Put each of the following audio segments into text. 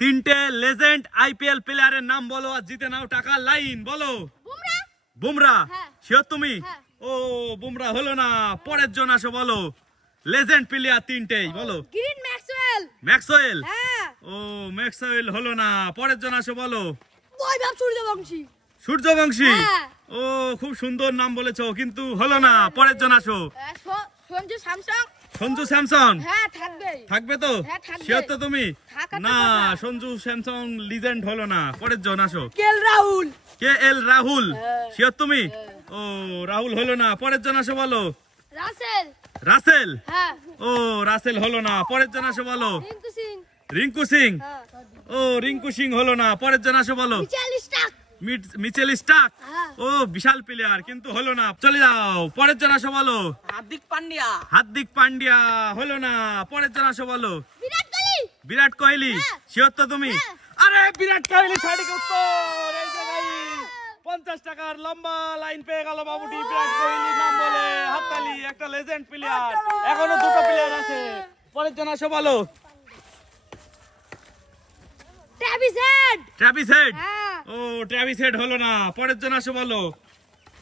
তিনটে legend IPL প্লেয়ারের নাম বলো আর জিতে নাও টাকা লাইন বলো। বুমরা? হ্যাঁ। শিওর তুমি? হ্যাঁ। ও বুমরা হলো না পরের জন আসো বলো। লেজেন্ড প্লেয়ার তিনটেই বলো। Green Maxwell. ম্যাক্সওয়েল? হ্যাঁ। ও ম্যাক্সওয়েল হলো না পরের জন আসো বলো। বৈভব সূর্যবংশী। সূর্যবংশী। ও খুব সুন্দর নাম বলেছ কিন্তু হলো না পরের জন আসো। সঞ্জু স্যামসাং? সঞ্জু স্যামসন হ্যাঁ থাকবে। তো? হ্যাঁ, শিওর তো তুমি? না সঞ্জু স্যামসং লিজেন্ড হলো না। পরের জন আসো। রাহুল। কে এল রাহুল? হ্যাঁ। শিওর তুমি? ও রাহুল হলো না। পরের জন আসো বলো। রাসেল। রাসেল? ও রাসেল হলো না। পরের জন আসো বলো। রিঙ্কু সিং। রিঙ্কু সিং? ও রিঙ্কু সিং হলো না। পরের জন আসো বলো। মিচেল স্টাক হ্যাঁ। ও বিশাল প্লেয়ার কিন্তু হলো না। চলে যাও পরের জন আসো বলো। হার্দিক পান্ডিয়া। হার্দিক পান্ডিয়া হলো না পরের জন আসো বলো। বিরাট কোহলি। বিরাট হ্যাঁ। শিওর তো তুমি? হ্যাঁ। আরে বিরাট কোহলি সঠিক উত্তর। এই যে পঞ্চাশ টাকার লম্বা লাইন পেয়ে গেল বাবুটি। বিরাট কোহলি নাম বলে হাততালি একটা লেজেন্ড প্লেয়ার এখনও দুটো প্লেয়ার আছে। পরের জন আসো বলো। ট্রাভিস হেড ট্রাভিস হেড হ্যাঁ। ও ট্রাভিস হেড হলো না। পরের জন আসো বলো।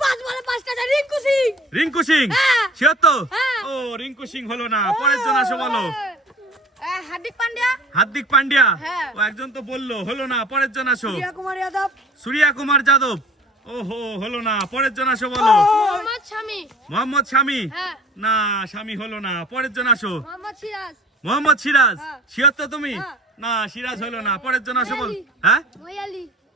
পাঁচ বলে পাঁচটা রিঙ্কু সিং। রিঙ্কু সিং? হ্যাঁ। শিওর তো হ্যাঁ। ও রিঙ্কু সিং হলো না। পরের জন আসো বলো। হ্যাঁ, হার্দিক পান্ডিয়া? হার্দিক পান্ডিয়া? হ্যাঁ। ও একজন তো বলল হলো না। পরের জন আসো। প্রিয়া কুমার যাদব। সূর্যা কুমার যাদব। ওহো হলো না। পরের জন আসো বলো। মোহাম্মদ শামি। মোহাম্মদ শামি? হ্যাঁ। না স্বামী হলো না। পরের জন আসো। মোহাম্মদ সিরাজ। মোহাম্মদ সিরাজ? হ্যাঁ। শিওর তো তুমি? হ্যাঁ। না সিরাজ হলো না। পরের জন আসো বল। হ্যাঁ?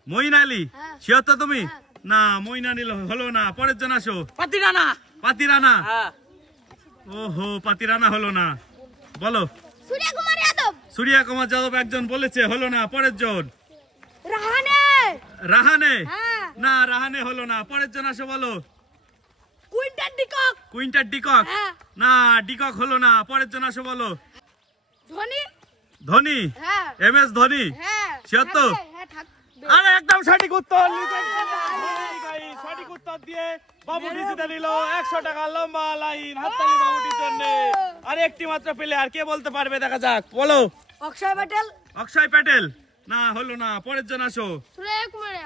মইন আলী হ্যাঁ। শিওর তো তুমি? হ্যাঁ। না মইন আলী হলো না পরের জন আসো। পাতি রানা পাতিরানা? হ্যাঁ। ওহো পাতিরানা হলো না। বলো। সূর্য কুমার যাদব। সূর্যা কুমার যাদব একজন বলেছে হলো না পরের জন। রাহানে। রাহানে? হ্যাঁ। না রাহানে হলো না পরের জন আসো বলো। Quinton de Kock. Quinton de Kock? হ্যাঁ। না ডিকক হলো না পরের জন আসো বলো। ধোনি। ধোনি? হ্যাঁ। M S Dhoni? হ্যাঁ। Sure তো? আরে একদম সঠিক উত্তর সঠিক উত্তর দিয়ে বাবুটি জিতে নিল। একশো টাকা লম্বা লাইন হাততালি বাবুটির জন্য। আর একটি মাত্র পেলে আর কে বলতে পারবে দেখা যাক। বলো। অক্ষয় প্যাটেল? অক্ষয় প্যাটেল? না হলো না পরের জন আসো। সূর্য কুমার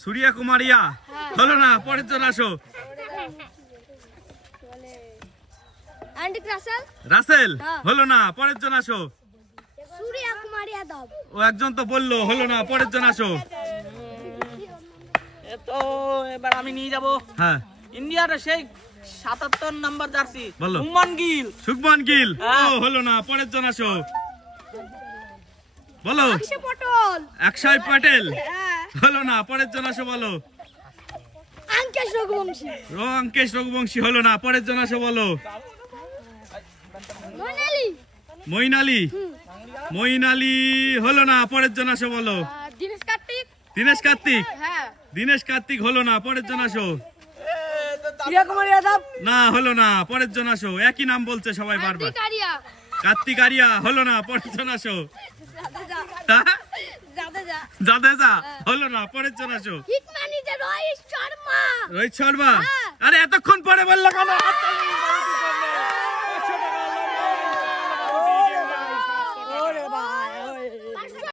সূর্য কুমারিয়া? হ্যাঁ। হলো না পরের জন আসো। রাসেল? রাসেল? হ্যাঁ। হলো না পরের জন আসো। ও একজন তো বলল হলো না পরের জন আসো। তো এবার আমি নিয়ে যাব। হ্যাঁ। ইন্ডিয়ার সেই সাতাত্তর নাম্বার জার্সি। হুমান গিল। সুকমান গিল। ও হ্যাঁ। হলো না পরের জন আসো। বলো। পটল। অক্ষয় প্যাটেল। হ্যাঁ। হলো না পরের জন আসো বলো। আঙ্কেশ রঘুবংশী। ও অঙ্কেশ রঘুবংশী হলো না পরের জন আসো বলো। মোনালি মইন আলী মইন আলী হলো না পরের জন আসো বলো। দিনেশ কার্তিক? দীনেশ কার্তিক? হ্যাঁ। দীনেশ কার্তিক হলো না পরের জন আসো। না হলো না পরের জন আসো। একই নাম বলছে সবাই বারবার। কার্তিক আরিয়া হলো না পরের জন আসো। জাদেজা। হ্যাঁ? জাদেজা। হলো না পরের জন আসো। রোহিত শর্মা। রোহিত শর্মা? হ্যাঁ। আরে এতক্ষণ পরে বলল কেন?